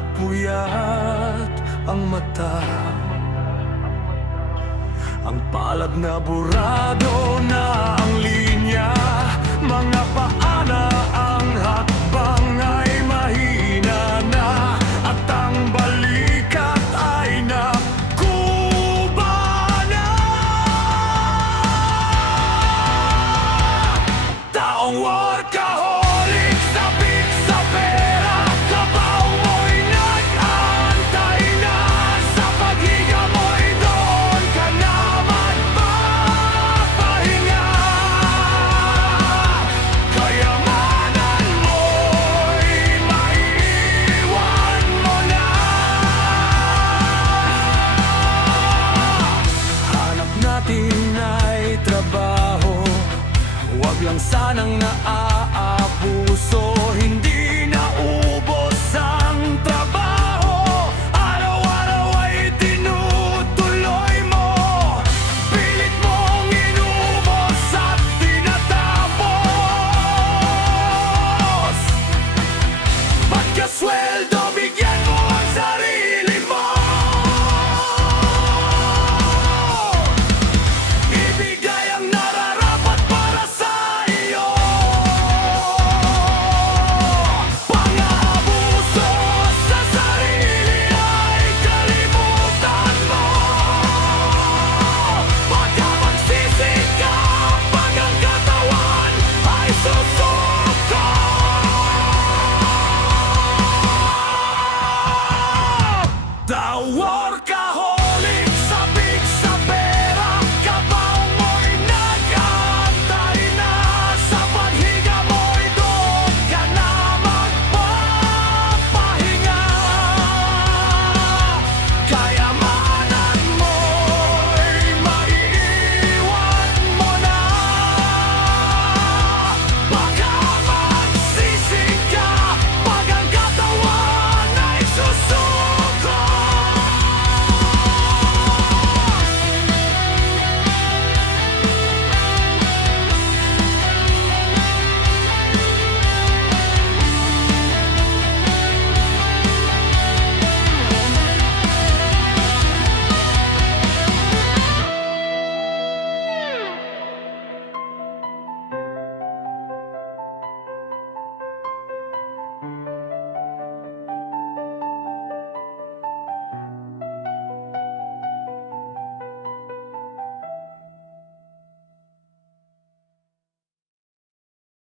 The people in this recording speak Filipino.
at puyat ang mata. Ang palad na burado na ang linya, mga paa na ang hakbang ay mahina na, at ang balikat ay nakuba na. Taong workaholic, sabik sa pera, kabaw mo'y nag-aantay na. Sa paghiga mo'y doon ka na magpapahinga. Kayamanan mo'y maiiwan mo na. Hanap natin ay trabaho, wag lang sanang